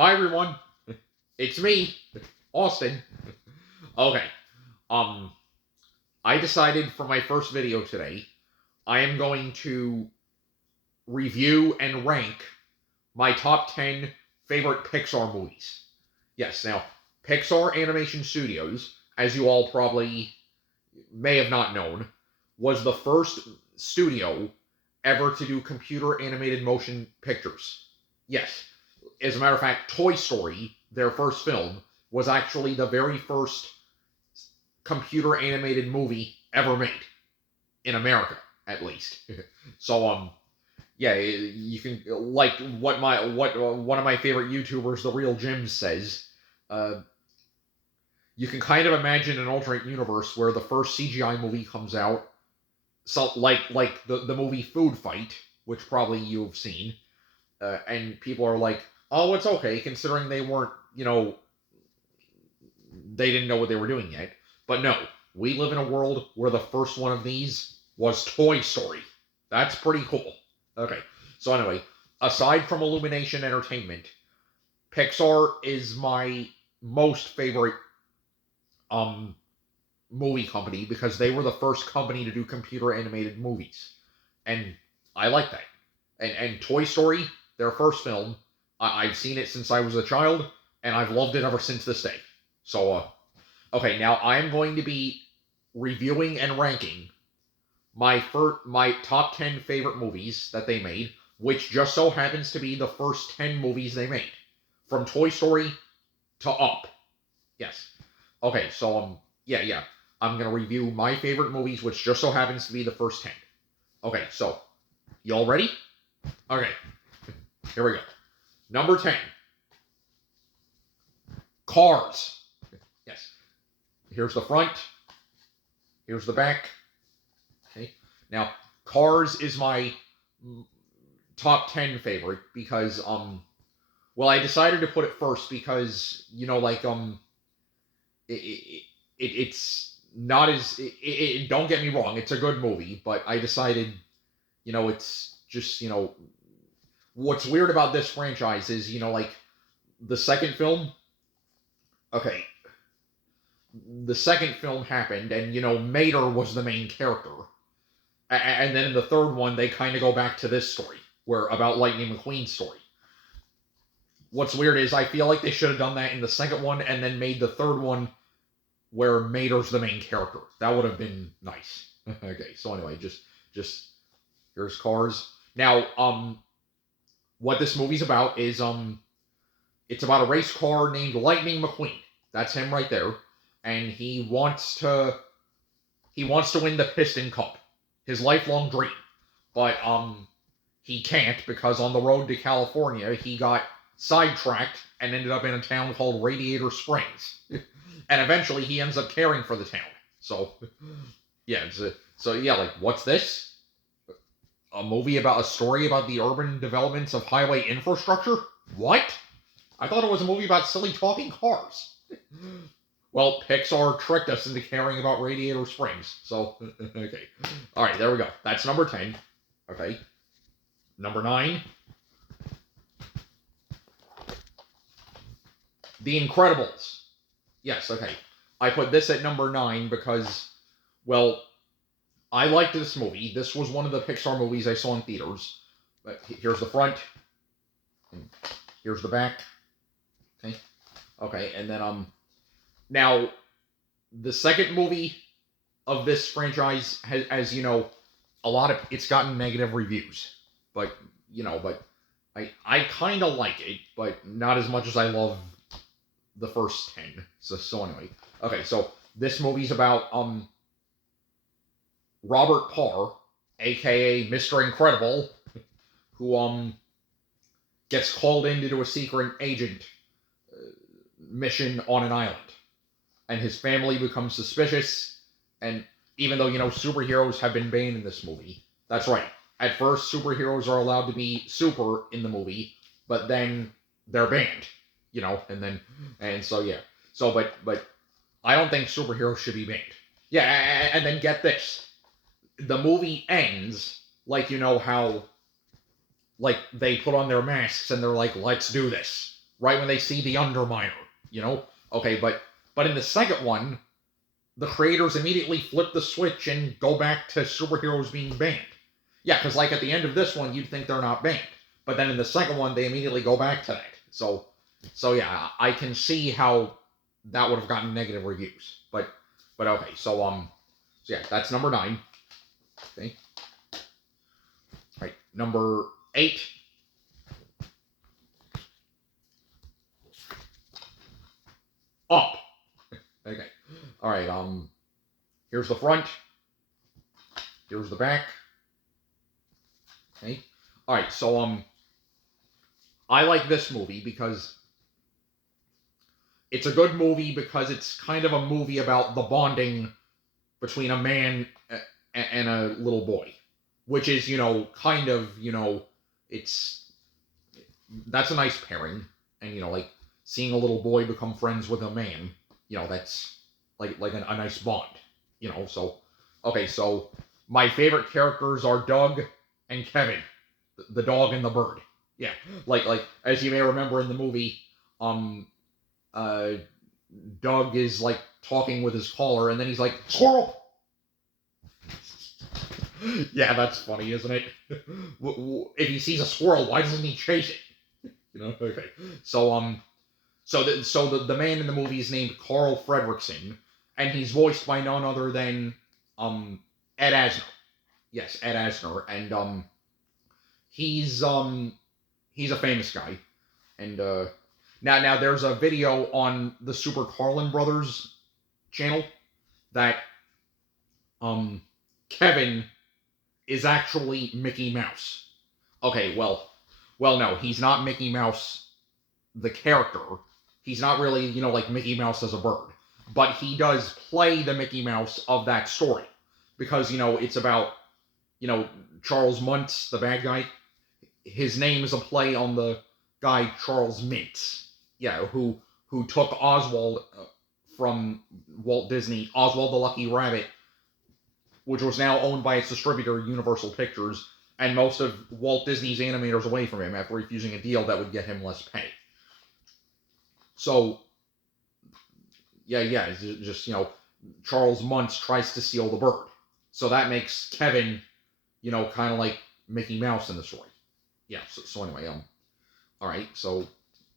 Hi everyone, it's me, Austin. Okay, um, I decided for my first video today, I am going to review and rank my top 10 favorite Pixar movies. Yes, now, Pixar Animation Studios, as you all probably may have not known, was the first studio ever to do computer animated motion pictures. Yes, as a matter of fact, Toy Story, their first film, was actually the very first computer animated movie ever made in America, at least. So yeah, you can like what one of my favorite YouTubers, the Real Jim, says. Uh, you can kind of imagine an alternate universe where the first CGI movie comes out, so like the movie Food Fight, which probably you've seen, and people are like, oh, it's okay considering they weren't, they didn't know what they were doing yet. But no, we live in a world where the first one of these was Toy Story. That's pretty cool. Okay, so anyway, aside from Illumination Entertainment, Pixar is my most favorite um movie company because they were the first company to do computer animated movies, and I like that. And Toy Story, their first film, I've seen it since I was a child, and I've loved it ever since this day. So okay, now I'm going to be reviewing and ranking my top 10 favorite movies that they made, which just so happens to be the first 10 movies they made, from Toy Story to up. Yes. Okay, so yeah. I'm gonna review my favorite movies, which just so happens to be the first 10. Okay, so y'all ready? Okay, here we go. Number 10, Cars. Yes. Here's the front. Here's the back. Okay. Now, Cars is my top 10 favorite because well, I decided to put it first because it's not as don't get me wrong, it's a good movie, but I decided, it's just, what's weird about this franchise is, like, the second film, okay, the second film happened, and Mater was the main character, and then in the third one they kind of go back to this story where about Lightning McQueen's story. What's weird is I feel like they should have done that in the second one and then made the third one where Mater's the main character. That would have been nice. Okay, so anyway, just here's Cars. Now, what this movie's about is it's about a race car named Lightning McQueen. That's him right there, and he wants to win the Piston Cup, his lifelong dream. But he can't because on the road to California he got sidetracked and ended up in a town called Radiator Springs, and eventually he ends up caring for the town. So yeah, like, what's this? A story about the urban developments of highway infrastructure? What? I thought it was a movie about silly talking cars. Well, Pixar tricked us into caring about Radiator Springs. So, okay. Alright, there we go. That's number 10. Okay. Number 9. The Incredibles. Yes, okay. I put this at number 9 because, well, I liked this movie. This was one of the Pixar movies I saw in theaters. But here's the front. And here's the back. Okay. Okay, and then now the second movie of this franchise has, as you know, it's gotten negative reviews. But I kind of like it, but not as much as I love the first 10. So anyway. Okay, so this movie's about Robert Parr, aka Mr. Incredible, who gets called in to do a secret agent mission on an island, and his family becomes suspicious. And even though superheroes have been banned in this movie, that's right. At first, superheroes are allowed to be super in the movie, but then they're banned. And so yeah. So but I don't think superheroes should be banned. Yeah, and then get this. The movie ends like, how, like, they put on their masks and they're like, let's do this. right when they see the Underminer, you know? Okay, but in the second one, the creators immediately flip the switch and go back to superheroes being banned. Yeah, because like at the end of this one, you'd think they're not banned, but then in the second one, they immediately go back to that. So yeah, I can see how that would have gotten negative reviews. But okay, so yeah, that's number 9. Okay, right, number 8. Up. Okay, all right. Here's the front. Here's the back. Okay, all right. So I like this movie because it's a good movie because it's kind of a movie about the bonding between a man and a little boy, which is, kind of, it's that's a nice pairing, and like seeing a little boy become friends with a man, that's like a nice bond, So okay, so my favorite characters are Doug and Kevin, the dog and the bird. Yeah, like as you may remember in the movie, um, uh, Doug is like talking with his caller, and then he's like, "Squirrel." Yeah, that's funny, isn't it? If he sees a squirrel, why doesn't he chase it? Okay. So the man in the movie is named Carl Fredricksen, and he's voiced by none other than um Ed Asner. Yes, Ed Asner, and he's he's a famous guy, and now there's a video on the Super Carlin Brothers channel that um Kevin is actually Mickey Mouse. Okay, well, no, he's not Mickey Mouse, the character. He's not really, like Mickey Mouse as a bird. But he does play the Mickey Mouse of that story. Because, it's about, Charles Muntz, the bad guy. His name is a play on the guy Charles Mintz. Yeah, who took Oswald from Walt Disney, Oswald the Lucky Rabbit, which was now owned by its distributor, Universal Pictures, and most of Walt Disney's animators away from him after refusing a deal that would get him less pay. So, yeah, it's just, Charles Muntz tries to steal the bird. So that makes Kevin, kind of like Mickey Mouse in the story. Yeah, so anyway, all right, so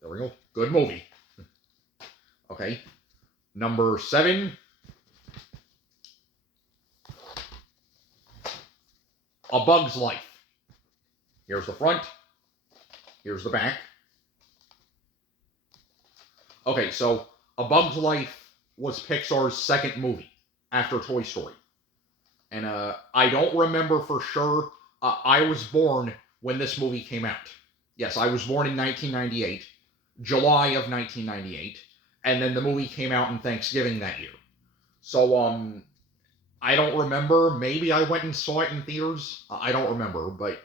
there we go. Good movie. Okay, number 7, A Bug's Life. Here's the front. Here's the back. Okay, so A Bug's Life was Pixar's second movie after Toy Story. And I don't remember for sure. I was born when this movie came out. Yes, I was born in 1998, July of 1998, and then the movie came out in Thanksgiving that year. So I don't remember. Maybe I went and saw it in theaters. I don't remember, but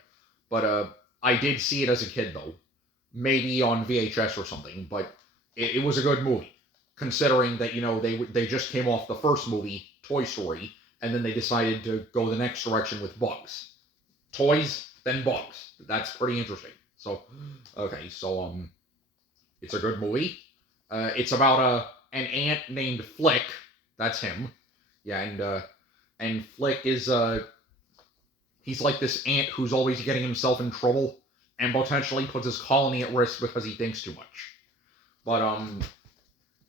I did see it as a kid though. Maybe on VHS or something, but it was a good movie, considering that they just came off the first movie, Toy Story, and then they decided to go the next direction with bugs, toys, then bugs. That's pretty interesting. So, okay, so it's a good movie. It's about an ant named Flick. That's him. Yeah, and Flick is he's like this ant who's always getting himself in trouble and potentially puts his colony at risk because he thinks too much. But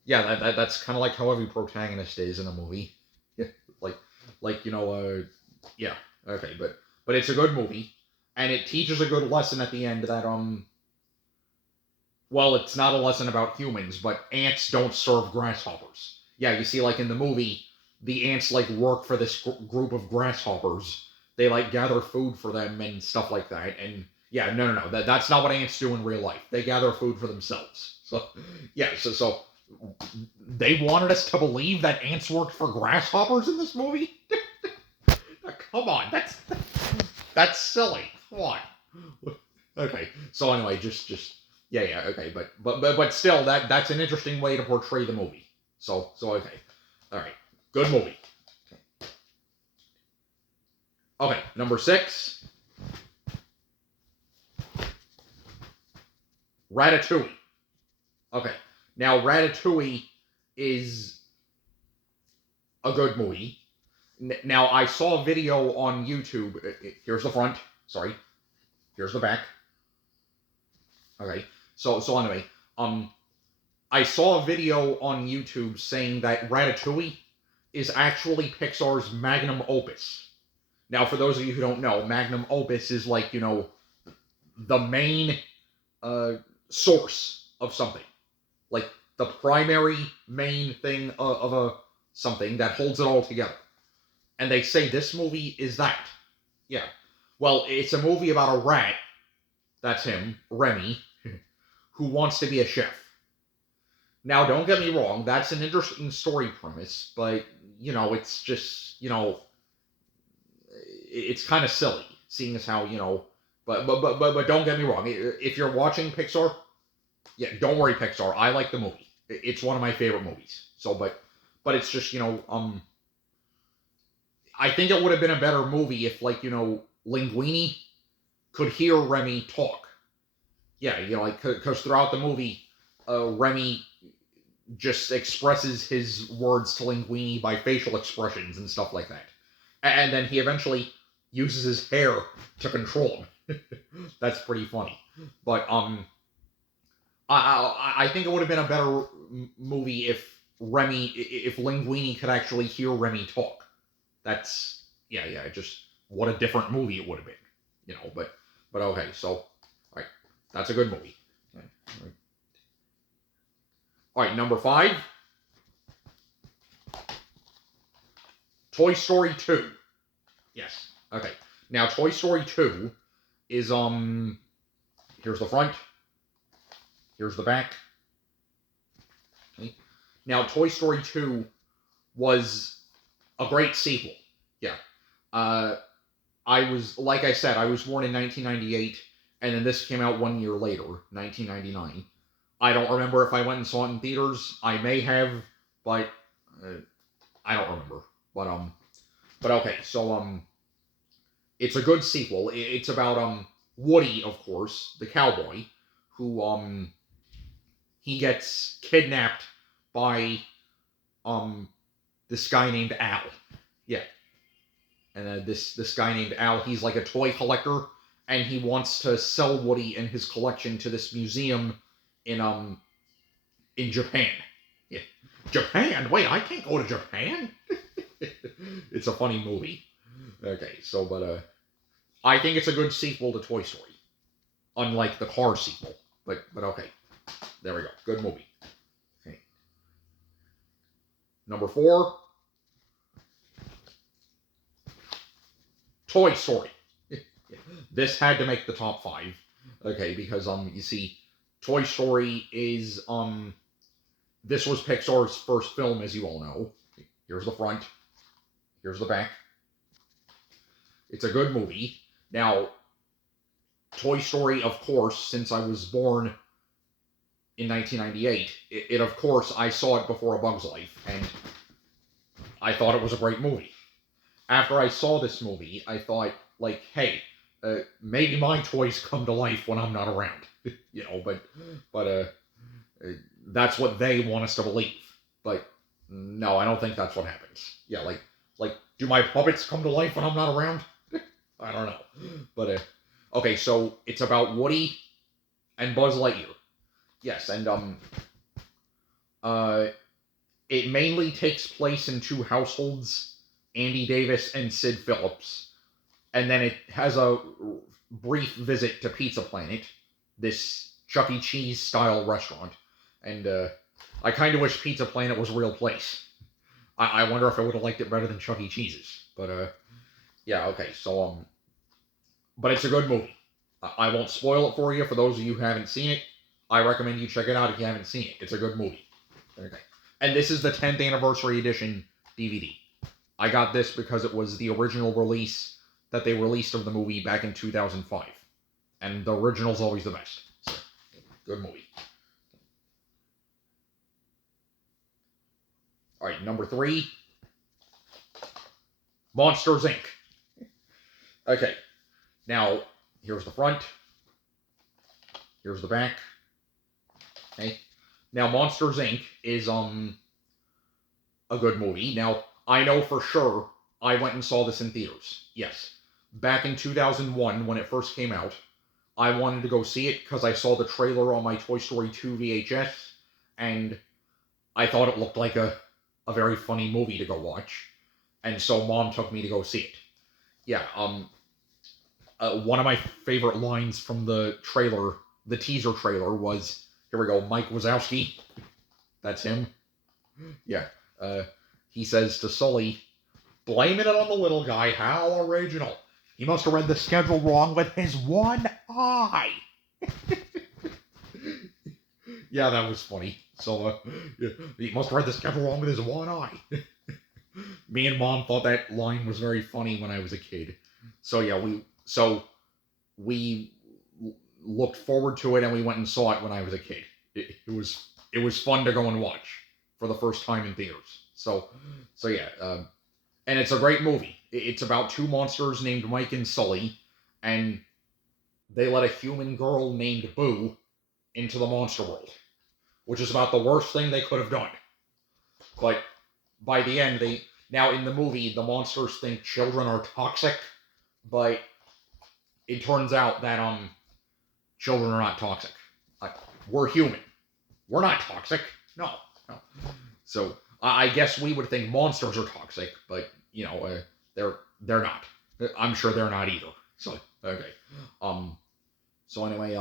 yeah, that's kind of like how every protagonist is in a movie. Yeah, like yeah, okay, but it's a good movie, and it teaches a good lesson at the end that well, it's not a lesson about humans, but ants don't serve grasshoppers. Yeah, you see, like in the movie, the ants like work for this group of grasshoppers. They like gather food for them and stuff like that. And yeah, no, that's not what ants do in real life. They gather food for themselves. So yeah, so they wanted us to believe that ants worked for grasshoppers in this movie. Come on, that's silly. Come on. Okay, so anyway, just yeah, okay, but still, that's an interesting way to portray the movie. So okay, all right, good movie. Okay, number 6, Ratatouille. Okay. Now, Ratatouille is a good movie. Now, I saw a video on YouTube. Here's the front. Sorry. Here's the back. Okay. So anyway, I saw a video on YouTube saying that Ratatouille is actually Pixar's magnum opus. Now, for those of you who don't know, magnum opus is like, the main uh, source of something. Like, the primary main thing of a something that holds it all together. And they say this movie is that. Yeah. Well, it's a movie about a rat, that's him, Remy, who wants to be a chef. Now, don't get me wrong, that's an interesting story premise, but, it's just, it's kind of silly, seeing as how, but don't get me wrong, if you're watching Pixar, yeah, don't worry, Pixar, I like the movie. It's one of my favorite movies. So, but it's just, I think it would have been a better movie if, like, Linguini could hear Remy talk. Yeah, because throughout the movie, Remy just expresses his words to Linguini by facial expressions and stuff like that. And then he eventually uses his hair to control him. That's pretty funny. But, I think it would have been a better movie if Linguini could actually hear Remy talk. That's, yeah, just what a different movie it would have been, but okay, so, all right, that's a good movie. All right, number 5, Toy Story 2. Yes, okay. Now, Toy Story 2 is, here's the front, here's the back. Okay. Now, Toy Story 2 was a great sequel. Yeah. Like I said, I was born in 1998, and then this came out 1 year later, 1999. I don't remember if I went and saw it in theaters. I may have, but I don't remember. But okay, so it's a good sequel. It's about Woody, of course, the cowboy, who he gets kidnapped by this guy named Al. Yeah, and this guy named Al, he's like a toy collector, and he wants to sell Woody and his collection to this museum in Japan. Yeah. Japan? Wait, I can't go to Japan? It's a funny movie. Okay, so, but, I think it's a good sequel to Toy Story. Unlike the Cars sequel. But okay. There we go. Good movie. Okay. Number 4. Toy Story. This had to make the top 5. Okay, because, you see, Toy Story is, this was Pixar's first film, as you all know. Here's the front. Here's the back. It's a good movie. Now, Toy Story, of course, since I was born in 1998, it of course, I saw it before A Bug's Life, and I thought it was a great movie. After I saw this movie, I thought, like, hey, maybe my toys come to life when I'm not around. But that's what they want us to believe. But no, I don't think that's what happens. Yeah, like, do my puppets come to life when I'm not around? I don't know. But, okay, so it's about Woody and Buzz Lightyear. Yes, and, it mainly takes place in 2 households, Andy Davis and Sid Phillips. And then it has a brief visit to Pizza Planet, this Chuck E. Cheese style restaurant. And, I kind of wish Pizza Planet was a real place. I wonder if I would have liked it better than Chuck E. Cheese's. But, yeah, okay, so, but it's a good movie. I won't spoil it for you. For those of you who haven't seen it, I recommend you check it out if you haven't seen it. It's a good movie. Okay. And this is the 10th anniversary edition DVD. I got this because it was the original release that they released of the movie back in 2005. And the original's always the best. So, good movie. Alright, number 3. Monsters, Inc. Okay. Now, here's the front. Here's the back. Okay. Now, Monsters Inc. is a good movie. Now, I know for sure I went and saw this in theaters. Yes. Back in 2001, when it first came out, I wanted to go see it because I saw the trailer on my Toy Story 2 VHS, and I thought it looked like a very funny movie to go watch. And so Mom took me to go see it. Yeah, one of my favorite lines from the trailer, the teaser trailer, was, here we go, Mike Wazowski. That's him. Yeah. Uh, he says to Sully, blaming it on the little guy, how original. He must have read the schedule wrong with his one eye. Yeah, that was funny. So, yeah, he must have read the schedule wrong with his one eye. Me and Mom thought that line was very funny when I was a kid. So yeah, we looked forward to it and we went and saw it when I was a kid. It was fun to go and watch for the first time in theaters. So yeah, and it's a great movie. It's about two monsters named Mike and Sully, and they let a human girl named Boo into the monster world, which is about the worst thing they could have done. But by the end, now in the movie, the monsters think children are toxic, but it turns out that children are not toxic. Like, we're human. We're not toxic. No, no. So I guess we would think monsters are toxic, but they're not. I'm sure they're not either. So okay. So anyway,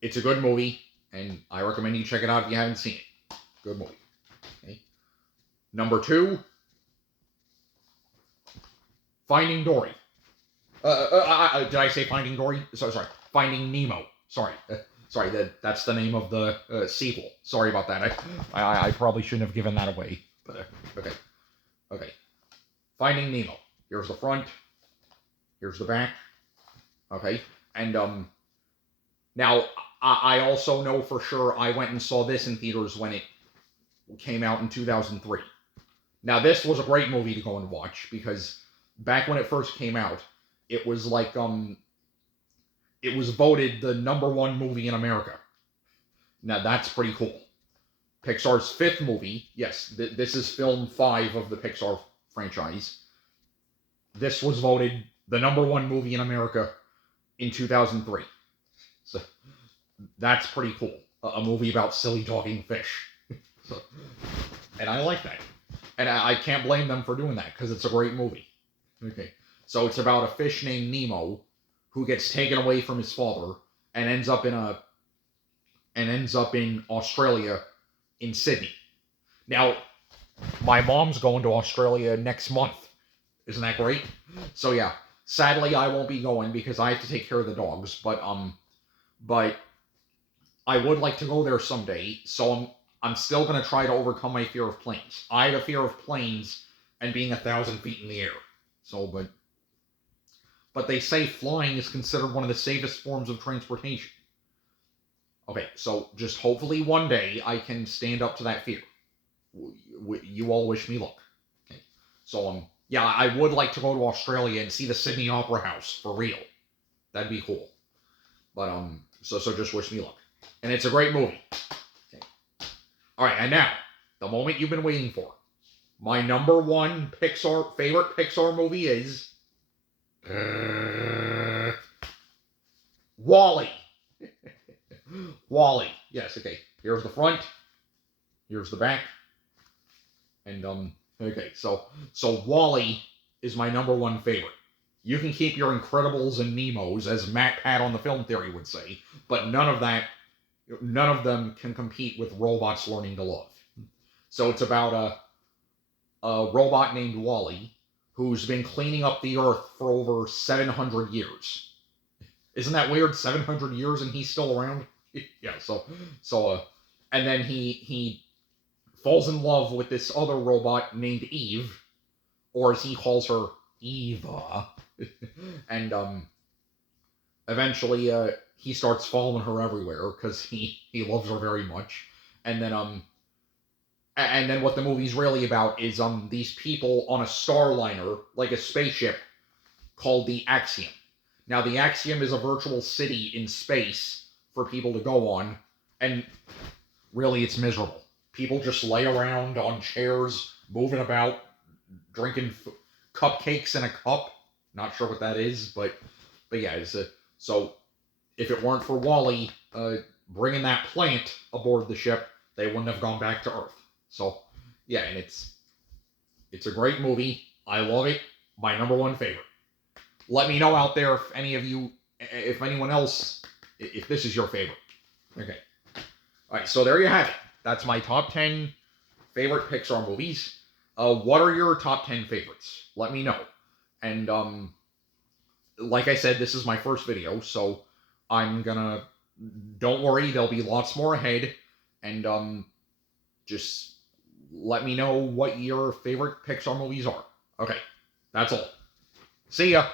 it's a good movie, and I recommend you check it out if you haven't seen it. Good movie. Okay. Number 2, Finding Dory. Did I say Finding Dory? Sorry. Finding Nemo. Sorry. That's the name of the sequel. Sorry about that. I probably shouldn't have given that away. But okay. Finding Nemo. Here's the front. Here's the back. Okay. And now I also know for sure I went and saw this in theaters when it came out in 2003. Now this was a great movie to go and watch because back when it first came out, it was like it was voted the #1 movie in America. Now that's pretty cool. Pixar's 5th movie. Yes, this is film 5 of the Pixar franchise. This was voted the #1 movie in America in 2003. So that's pretty cool. A movie about silly talking fish. And I like that. And I can't blame them for doing that because it's a great movie. Okay. So it's about a fish named Nemo who gets taken away from his father and ends up in Australia, in Sydney. Now, my mom's going to Australia next month. Isn't that great? So yeah, sadly I won't be going because I have to take care of the dogs, but I would like to go there someday, so I'm still going to try to overcome my fear of planes. I had a fear of planes and being 1,000 feet in the air. So, but they say flying is considered one of the safest forms of transportation. Okay, so just hopefully one day I can stand up to that fear. You all wish me luck. Okay, so yeah, I would like to go to Australia and see the Sydney Opera House for real. That'd be cool. But so just wish me luck. And it's a great movie. Okay. All right, and now the moment you've been waiting for. My #1 favorite Pixar movie is WALL-E. WALL-E. Yes, okay. Here's the front. Here's the back. And okay, so WALL-E is my #1 favorite. You can keep your Incredibles and Nemos, as Matt Pat on the Film Theory would say, but none of them can compete with robots learning to love. So it's about a robot named WALL-E who's been cleaning up the Earth for over 700 years. Isn't that weird? 700 years and he's still around? Yeah, and then he falls in love with this other robot named Eve, or as he calls her, Eva. And eventually he starts following her everywhere because he loves her very much. And then what the movie's really about is these people on a starliner, like a spaceship, called the Axiom. Now the Axiom is a virtual city in space for people to go on, and really it's miserable. People just lay around on chairs, moving about, drinking cupcakes in a cup. Not sure what that is, but yeah, so if it weren't for Wally bringing that plant aboard the ship, they wouldn't have gone back to Earth. So yeah, and it's a great movie. I love it. My number one favorite. Let me know out there if any of you, if anyone else, if this is your favorite. Okay. All right. So there you have it. That's my top 10 favorite Pixar movies. What are your top 10 favorites? Let me know. And like I said, this is my first video, so I'm gonna. Don't worry, there'll be lots more ahead, and just let me know what your favorite Pixar movies are. Okay, that's all. See ya.